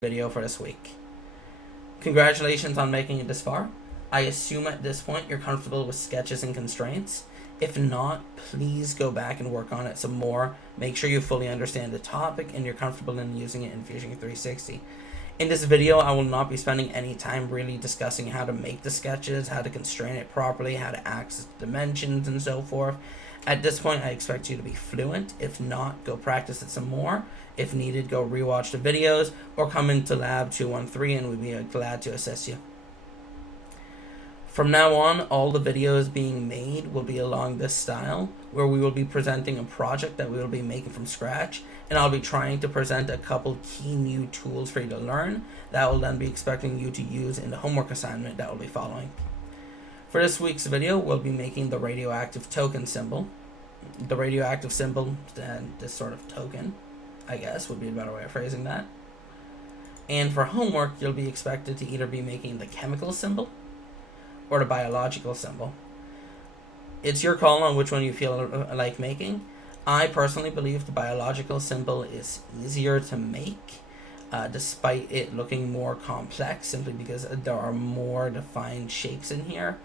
video for this week. Congratulations on making it this far. I assume at this point you're comfortable with sketches and constraints. If not, please go back and work on it some more. Make sure you fully understand the topic and you're comfortable in using it in Fusion 360. In this video, I will not be spending any time really discussing how to make the sketches, how to constrain it properly, how to access dimensions and so forth. At this point, I expect you to be fluent. If not, go practice it some more. If needed, go rewatch the videos or come into Lab 213 and we'd be glad to assist you. From now on, all the videos being made will be along this style, where we will be presenting a project that we will be making from scratch, and I'll be trying to present a couple key new tools for you to learn that will then be expecting you to use in the homework assignment that will be following. For this week's video, we'll be making the radioactive token symbol. The radioactive symbol, and this sort of token, I guess, would be a better way of phrasing that. And for homework, you'll be expected to either be making the chemical symbol or the biological symbol. It's your call on which one you feel like making. I personally believe the biological symbol is easier to make, despite it looking more complex, simply because there are more defined shapes in here.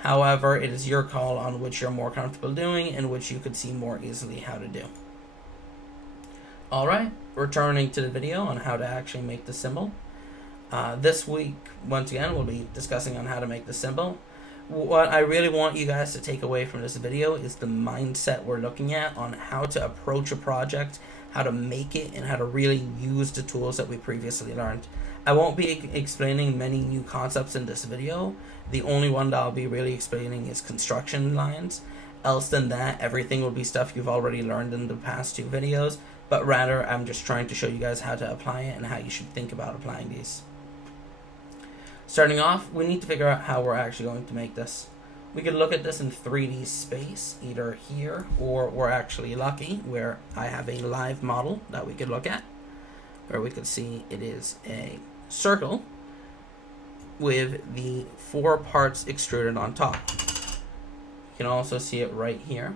However, it is your call on which you're more comfortable doing and which you could see more easily how to do. Alright, returning to the video on how to actually make the symbol. This week, once again, we'll be discussing on how to make the symbol. What I really want you guys to take away from this video is the mindset we're looking at on how to approach a project, how to make it, and how to really use the tools that we previously learned. I won't be explaining many new concepts in this video. The only one that I'll be really explaining is construction lines. Else than that, everything will be stuff you've already learned in the past two videos, but rather I'm just trying to show you guys how to apply it and how you should think about applying these. Starting off, we need to figure out how we're actually going to make this. We could look at this in 3D space, either here, or we're actually lucky where I have a live model that we could look at, where we could see it is a circle with the 4 parts extruded on top. You can also see it right here.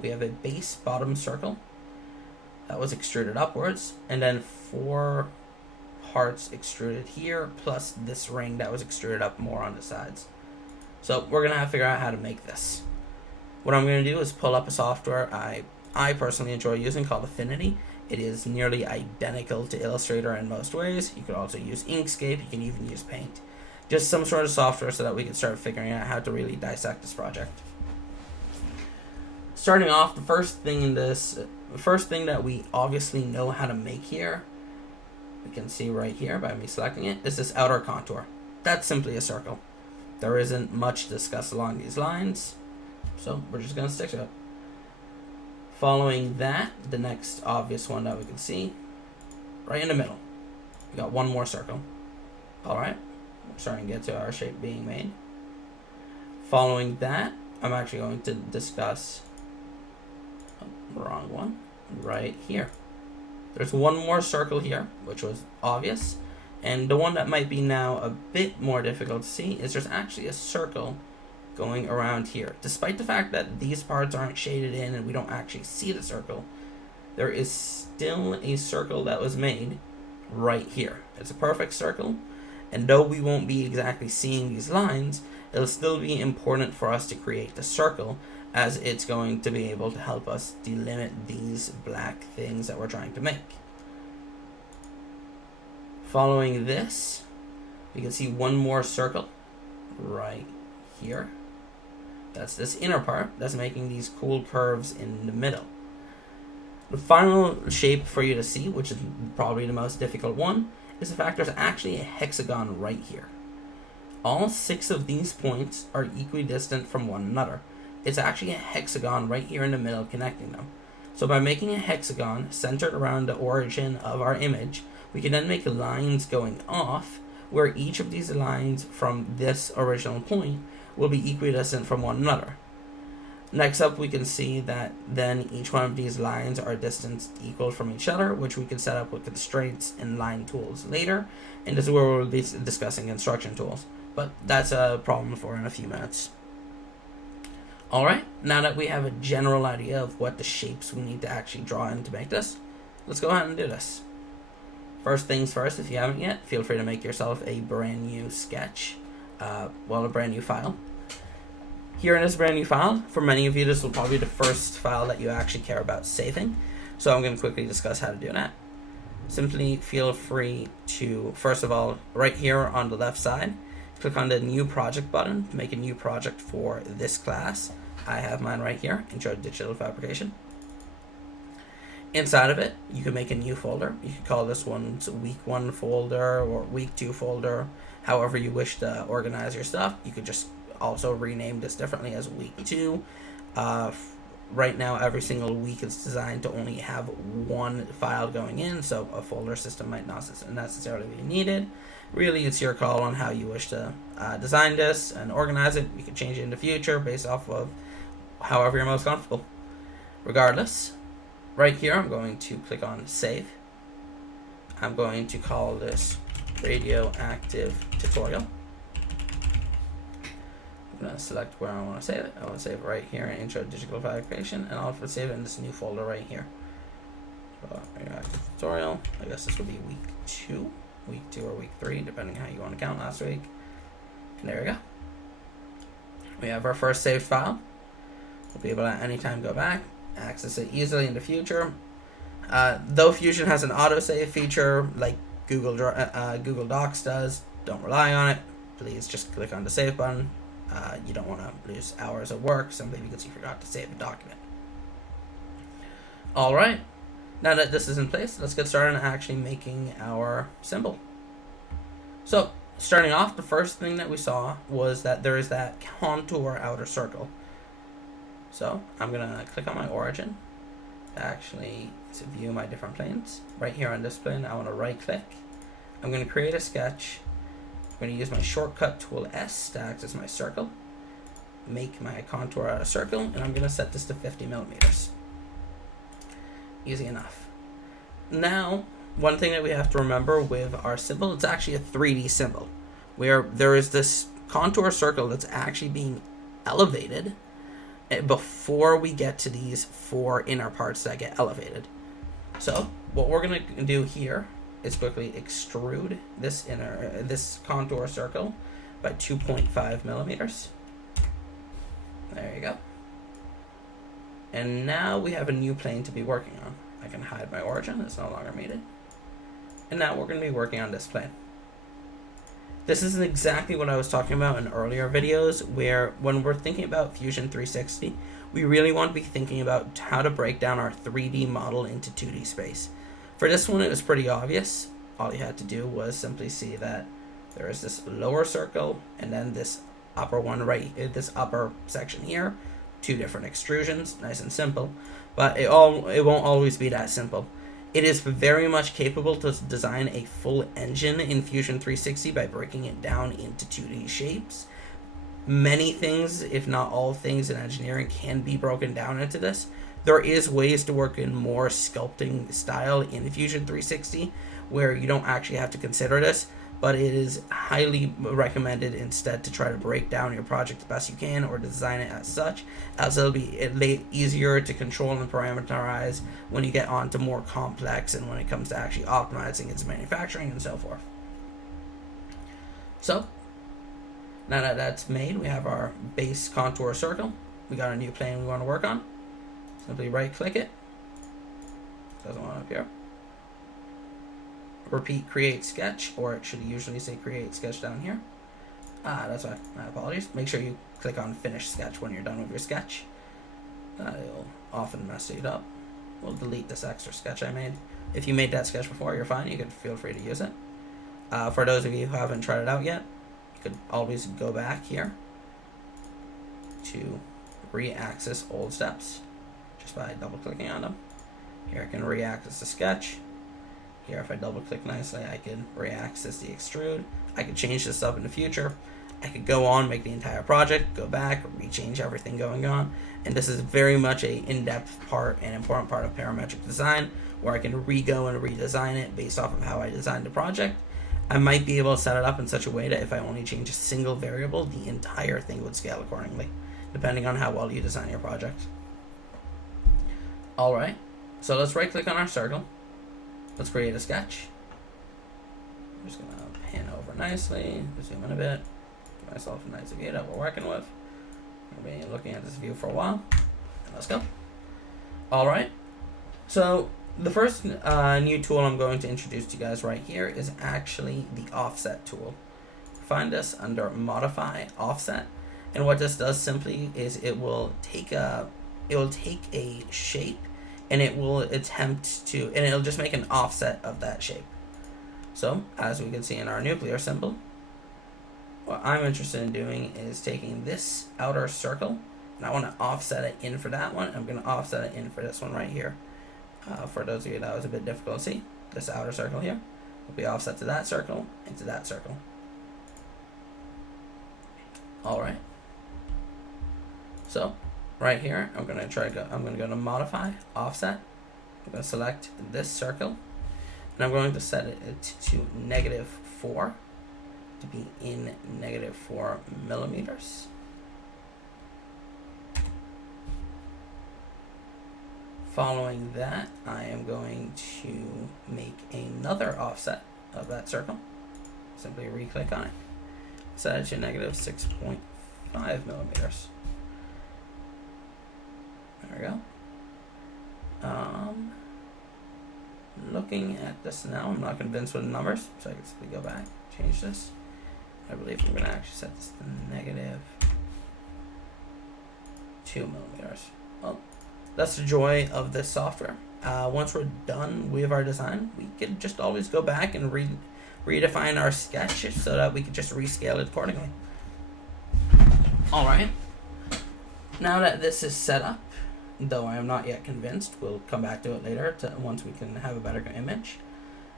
We have a base bottom circle that was extruded upwards, and then 4 parts extruded here, plus this ring that was extruded up more on the sides. So we're going to have to figure out how to make this. What I'm going to do is pull up a software I personally enjoy using called Affinity. It is nearly identical to Illustrator in most ways. You could also use Inkscape, you can even use Paint. Just some sort of software so that we can start figuring out how to really dissect this project. Starting off, the first thing that we obviously know how to make here, we can see right here by me selecting it, is this outer contour. That's simply a circle. There isn't much discussed along these lines, so we're just going to stick to it. Following that, the next obvious one that we can see, right in the middle, we got one more circle. Alright, we're starting to get to our shape being made. Following that, I'm actually going to discuss the wrong one right here. There's one more circle here, which was obvious, and the one that might be now a bit more difficult to see is there's actually a circle going around here. Despite the fact that these parts aren't shaded in and we don't actually see the circle, there is still a circle that was made right here. It's a perfect circle, and though we won't be exactly seeing these lines, it'll still be important for us to create the circle, as it's going to be able to help us delimit these black things that we're trying to make. Following this, we can see one more circle right here. That's this inner part that's making these cool curves in the middle. The final shape for you to see, which is probably the most difficult one, is the fact there's actually a hexagon right here. All 6 of these points are equidistant from one another. It's actually a hexagon right here in the middle connecting them. So by making a hexagon centered around the origin of our image, we can then make lines going off, where each of these lines from this original point will be equidistant from one another. Next up, we can see that then each one of these lines are distance equal from each other, which we can set up with constraints and line tools later, and this is where we'll be discussing construction tools. But that's a problem for in a few minutes. Alright, now that we have a general idea of what the shapes we need to actually draw in to make this, let's go ahead and do this. First things first, if you haven't yet, feel free to make yourself a brand new sketch, a brand new file. Here in this brand new file, for many of you, this will probably be the first file that you actually care about saving. So I'm going to quickly discuss how to do that. Simply feel free to, first of all, right here on the left side, click on the new project button to make a new project for this class. I have mine right here, Intro to Digital Fabrication. Inside of it, you can make a new folder. You can call this one week 1 folder or week 2 folder, however you wish to organize your stuff. You could just also rename this differently as week 2. Right now, every single week is designed to only have one file going in, so a folder system might not necessarily be needed. Really, it's your call on how you wish to design this and organize it. You can change it in the future based off of however you're most comfortable. Regardless, right here, I'm going to click on Save. I'm going to call this Radioactive Tutorial. I'm going to select where I want to save it. I want to save it right here in Intro to Digital Fabrication, and I'll save it in this new folder right here. So, Radioactive Tutorial. I guess this would be week 2 or week 3, depending on how you want to count last week. And there we go. We have our first saved file. We'll be able to at any time go back, access it easily in the future. Though Fusion has an autosave feature like Google Docs does, don't rely on it. Please just click on the save button. You don't want to lose hours of work simply because you forgot to save a document. Alright, now that this is in place, let's get started on actually making our symbol. So, starting off, the first thing that we saw was that there is that contour outer circle. So, I'm going to click on my origin to actually view my different planes. Right here on this plane, I want to right click. I'm going to create a sketch. I'm going to use my shortcut tool S to access my circle. Make my contour out of circle, and I'm going to set this to 50 millimeters. Easy enough. Now, one thing that we have to remember with our symbol, it's actually a 3D symbol, where there is this contour circle that's actually being elevated before we get to these 4 inner parts that get elevated. So, what we're going to do here is quickly extrude this contour circle by 2.5 millimeters. There you go. And now we have a new plane to be working on. I can hide my origin, it's no longer needed. And now we're going to be working on this plane. This is exactly what I was talking about in earlier videos, where when we're thinking about Fusion 360, we really want to be thinking about how to break down our 3D model into 2D space. For this one, it was pretty obvious. All you had to do was simply see that there is this lower circle and then this upper one this upper section here. 2 different extrusions, nice and simple. But it won't always be that simple. It is very much capable to design a full engine in Fusion 360 by breaking it down into 2D shapes. Many things, if not all things in engineering, can be broken down into this. There is ways to work in more sculpting style in Fusion 360 where you don't actually have to consider this, but it is highly recommended instead to try to break down your project the best you can or design it as such, as it'll be easier to control and parameterize when you get onto more complex and when it comes to actually optimizing its manufacturing and so forth. So, now that that's made, we have our base contour circle. We got a new plane we want to work on. Simply right click it. Doesn't want to appear. Repeat create sketch, or it should usually say create sketch down here. That's why. My apologies. Make sure you click on finish sketch when you're done with your sketch. It'll often mess it up. We'll delete this extra sketch I made. If you made that sketch before, you're fine. You can feel free to use it. For those of you who haven't tried it out yet, you could always go back here to re-access old steps just by double clicking on them. Here I can re-access the sketch. Here if I double click nicely, I can re-access the extrude. I could change this up in the future. I could go on, make the entire project, go back, rechange everything going on. And this is very much a in-depth part and important part of parametric design, where I can re-go and redesign it based off of how I designed the project. I might be able to set it up in such a way that if I only change a single variable, the entire thing would scale accordingly, depending on how well you design your project. Alright, so let's right click on our circle. Let's create a sketch. I'm just gonna pan over nicely, zoom in a bit, give myself a nice view that we're working with. We'll be looking at this view for a while. Let's go. All right. So the first new tool I'm going to introduce to you guys right here is actually the offset tool. Find this under modify offset, and what this does simply is it will take a shape and it will attempt to, and it'll just make an offset of that shape. So as we can see in our nuclear symbol, what I'm interested in doing is taking this outer circle, and I want to offset it in for that one. I'm going to offset it in for this one right here. For those of you that was a bit difficult to see, this outer circle here will be offset to that circle and to that circle. All right. So right here, I'm going to go to modify offset. I'm going to select this circle, and I'm going to set it to -4 to be in -4 millimeters. Following that, I am going to make another offset of that circle. Simply re-click on it. Set it to -6.5 millimeters. There we go. Looking at this now, I'm not convinced with the numbers, so I can simply go back, change this. I believe I'm going to actually set this to -2 millimeters. Well, that's the joy of this software. Once we're done with our design, we can just always go back and redefine our sketch so that we can just rescale it accordingly. All right. Now that this is set up, though I am not yet convinced, we'll come back to it later once we can have a better image.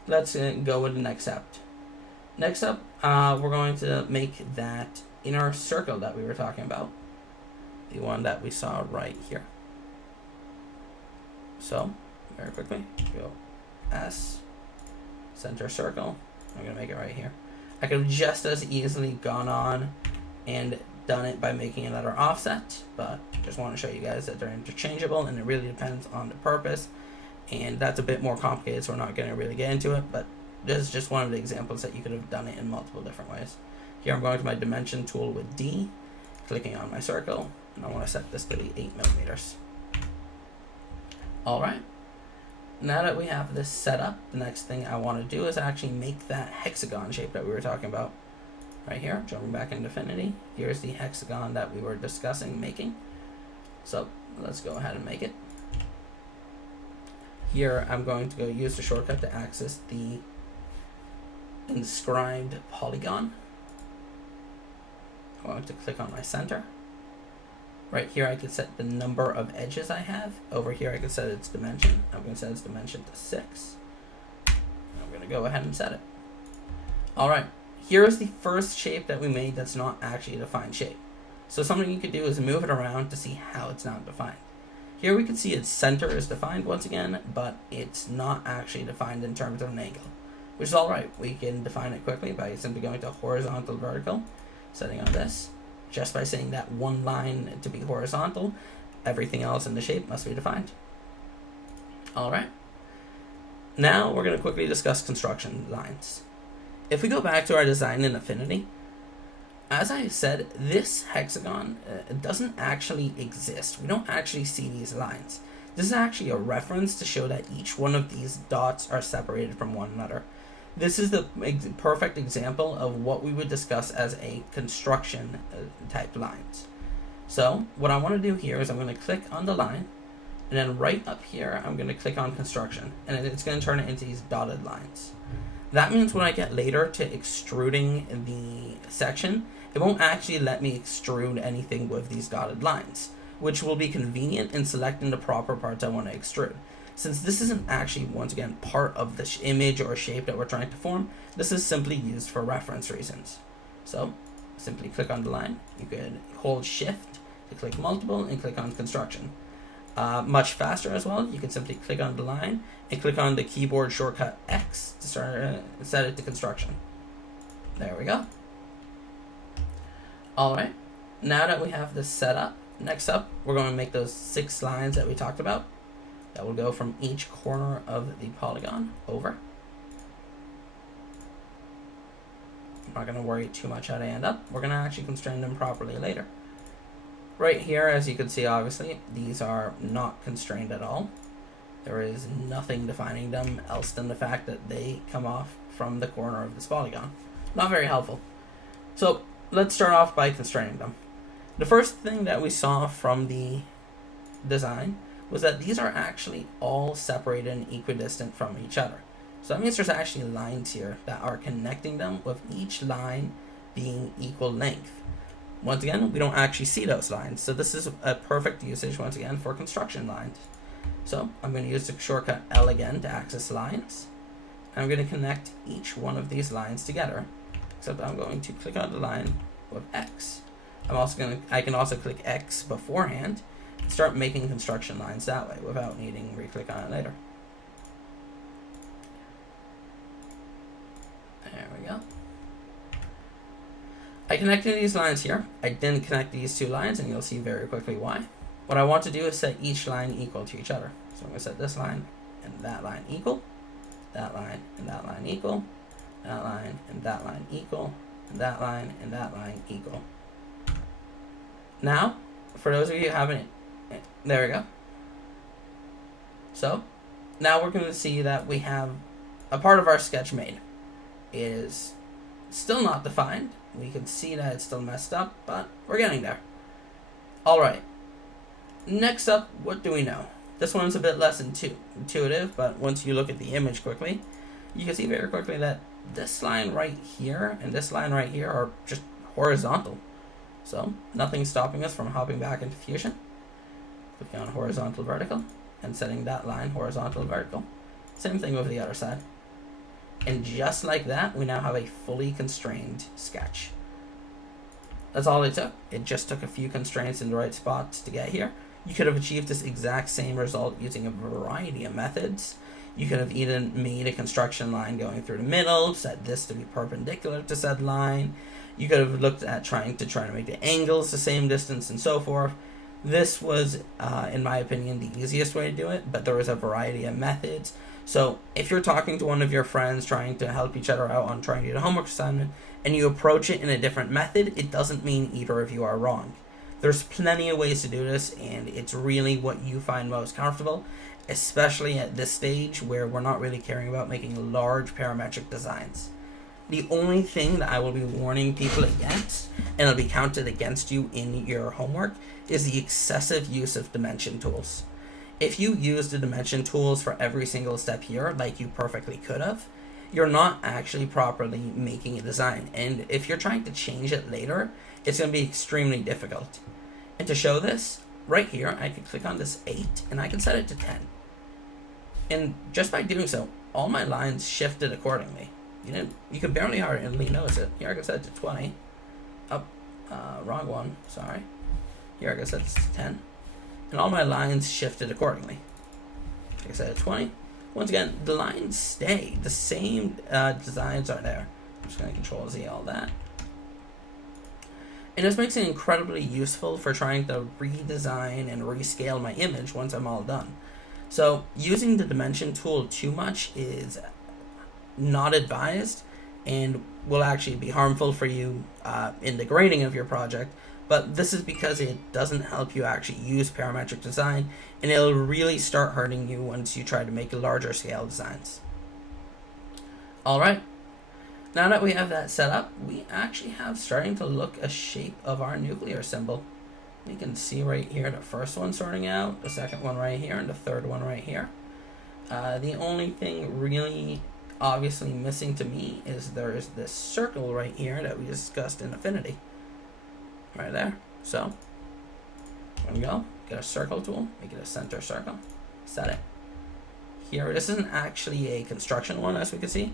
Let's go with the next step. Next up, we're going to make that inner circle that we were talking about, the one that we saw right here. So, very quickly, go S, center circle. I'm going to make it right here. I could have just as easily gone on and done it by making another offset, but just want to show you guys that they're interchangeable, and it really depends on the purpose, and that's a bit more complicated, so we're not going to really get into it, but this is just one of the examples that you could have done it in multiple different ways. Here I'm going to my dimension tool with D, clicking on my circle, and I want to set this to be 8 millimeters. Alright, now that we have this set up, the next thing I want to do is actually make that hexagon shape that we were talking about. Right here, jumping back into Affinity, here's the hexagon that we were discussing making. So let's go ahead and make it. Here I'm going to go use the shortcut to access the inscribed polygon. I'm going to click on my center. Right here I can set the number of edges I have. Over here I can set its dimension. I'm going to set its dimension to 6. I'm going to go ahead and set it. Alright, here is the first shape that we made that's not actually a defined shape. So something you could do is move it around to see how it's not defined. Here we can see its center is defined once again, but it's not actually defined in terms of an angle, which is alright. We can define it quickly by simply going to horizontal, vertical, setting on this. Just by saying that one line to be horizontal, everything else in the shape must be defined. Alright. Now we're going to quickly discuss construction lines. If we go back to our design in Affinity, as I said, this hexagon doesn't actually exist. We don't actually see these lines. This is actually a reference to show that each one of these dots are separated from one another. This is the perfect example of what we would discuss as a construction type lines. So what I want to do here is I'm going to click on the line, and then right up here I'm going to click on construction, and it's going to turn it into these dotted lines. That means when I get later to extruding the section, it won't actually let me extrude anything with these dotted lines, which will be convenient in selecting the proper parts I want to extrude. Since this isn't actually, once again, part of the image or shape that we're trying to form, this is simply used for reference reasons. So, simply click on the line. You could hold Shift to click multiple and click on construction. Much faster as well, you can simply click on the line and click on the keyboard shortcut X to set it to construction. There we go. Alright, now that we have this set up, next up, we're going to make those 6 lines that we talked about. That will go from each corner of the polygon over. I'm not going to worry too much how they end up. We're going to actually constrain them properly later. Right here, as you can see, obviously, these are not constrained at all. There is nothing defining them else than the fact that they come off from the corner of this polygon. Not very helpful. So let's start off by constraining them. The first thing that we saw from the design was that these are actually all separated and equidistant from each other. So that means there's actually lines here that are connecting them, with each line being equal length. Once again, we don't actually see those lines. So this is a perfect usage, once again, for construction lines. So I'm going to use the shortcut L again to access lines. I'm going to connect each one of these lines together, except I'm going to click on the line with X. I can also click X beforehand and start making construction lines that way without needing to re-click on it later. There we go. I connected these lines here. I didn't connect these two lines, and you'll see very quickly why. What I want to do is set each line equal to each other. So I'm going to set this line and that line equal, that line and that line equal, that line and that line equal, and that line and that line equal. Now, for those of you who haven't, there we go. So now we're going to see that we have a part of our sketch made. It is still not defined. We can see that it's still messed up, but we're getting there. Alright. Next up, what do we know? This one's a bit less intuitive, but once you look at the image quickly, you can see very quickly that this line right here and this line right here are just horizontal. So nothing's stopping us from hopping back into Fusion, clicking on horizontal vertical, and setting that line horizontal vertical. Same thing with the other side. And just like that, we now have a fully constrained sketch. That's all it took. It just took a few constraints in the right spots to get here. You could have achieved this exact same result using a variety of methods. You could have even made a construction line going through the middle, set this to be perpendicular to said line. You could have looked at trying to make the angles the same distance and so forth. This was, in my opinion, the easiest way to do it, but there was a variety of methods. So if you're talking to one of your friends trying to help each other out on trying to do a homework assignment and you approach it in a different method, it doesn't mean either of you are wrong. There's plenty of ways to do this, and it's really what you find most comfortable, especially at this stage where we're not really caring about making large parametric designs. The only thing that I will be warning people against, and it'll be counted against you in your homework, is the excessive use of dimension tools. If you use the dimension tools for every single step here, like you perfectly could have, you're not actually properly making a design. And if you're trying to change it later, it's going to be extremely difficult. And to show this, right here, I can click on this 8, and I can set it to 10. And just by doing so, all my lines shifted accordingly. You could barely hardly notice it. Here I can set it to 20. Wrong one, sorry. Here I can set it to 10. And all my lines shifted accordingly. Like I said, 20. Once again, the lines stay. The same designs are there. I'm just going to Control Z all that. And this makes it incredibly useful for trying to redesign and rescale my image once I'm all done. So using the dimension tool too much is not advised and will actually be harmful for you in the grading of your project. But this is because it doesn't help you actually use parametric design, and it'll really start hurting you once you try to make larger scale designs. Alright, now that we have that set up, we actually have starting to look a shape of our nuclear symbol. You can see right here the first one sorting out, the second one right here, and the third one right here. The only thing really obviously missing to me is there is this circle right here that we discussed in Affinity. Right there. So, I'm going to go, get a circle tool, make it a center circle, set it. Here, this isn't actually a construction one, as we can see.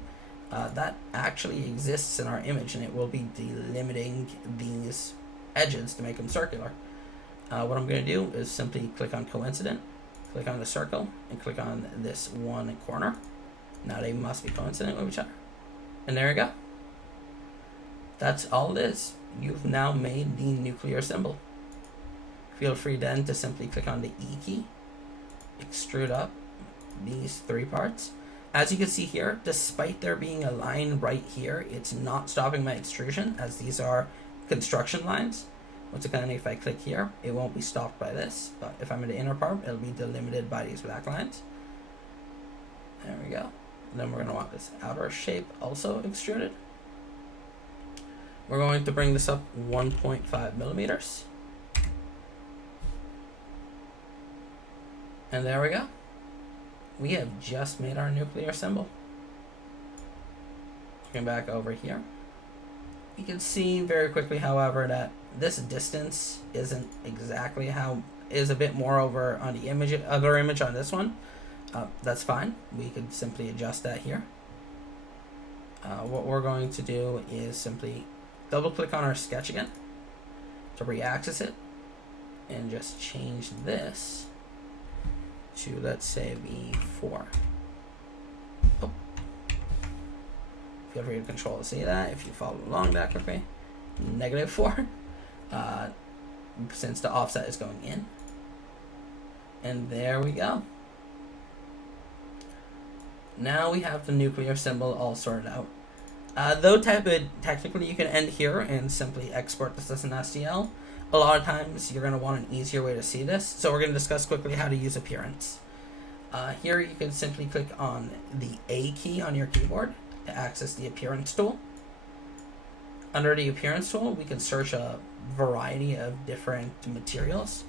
That actually exists in our image, and it will be delimiting these edges to make them circular. What I'm going to do is simply click on coincident, click on the circle, and click on this one corner. Now they must be coincident with each other. And there you go. That's all it is. You've now made the nuclear symbol. Feel free then to simply click on the E key, extrude up these 3 parts. As you can see here, despite there being a line right here, it's not stopping my extrusion, as these are construction lines. Once again, if I click here, it won't be stopped by this, but if I'm in the inner part, it'll be delimited by these black lines. There we go. And then we're going to want this outer shape also extruded. We're going to bring this up 1.5 millimeters. And there we go. We have just made our nuclear symbol. Looking back over here, you can see very quickly, however, that this distance isn't exactly is a bit more over on the other image on this one. That's fine. We could simply adjust that here. What we're going to do is simply double click on our sketch again to re-axis it and just change this to, let's say, V4. Oh. Feel free to control to see that if you follow along that quickly. -4, since the offset is going in. And there we go. Now we have the nuclear symbol all sorted out. Though technically you can end here and simply export this as an STL. A lot of times you're going to want an easier way to see this, so we're going to discuss quickly how to use appearance. Here you can simply click on the A key on your keyboard to access the appearance tool. Under the appearance tool, we can search a variety of different materials.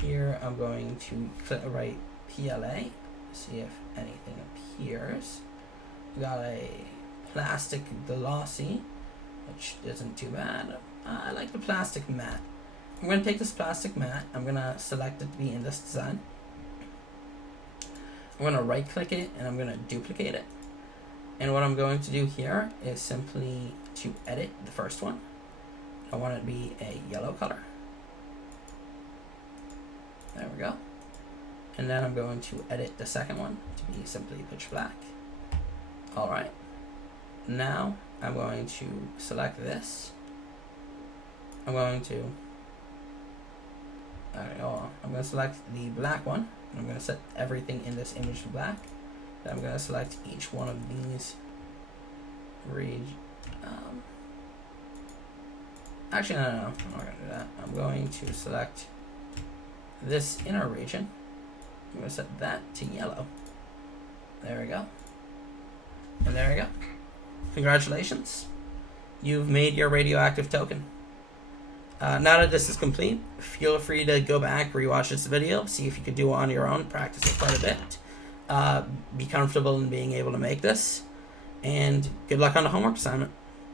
Here I'm going to write PLA, see if anything appears. We got a plastic glossy, which isn't too bad. I like the plastic matte. I'm going to take this plastic matte, I'm going to select it to be in this design. I'm going to right click it and I'm going to duplicate it. And what I'm going to do here is simply to edit the first one. I want it to be a yellow color. There we go. And then I'm going to edit the second one to be simply pitch black. Alright. Now I'm going to select this. I'm going to select the black one. And I'm going to set everything in this image to black. Then I'm going to select each one of these actually, no, I'm not going to do that. I'm going to select this inner region. I'm going to set that to yellow. There we go. And there we go. Congratulations. You've made your radioactive token. Now that this is complete, feel free to go back, rewatch this video, see if you can do it on your own, practice it quite a bit. Be comfortable in being able to make this. And good luck on the homework assignment.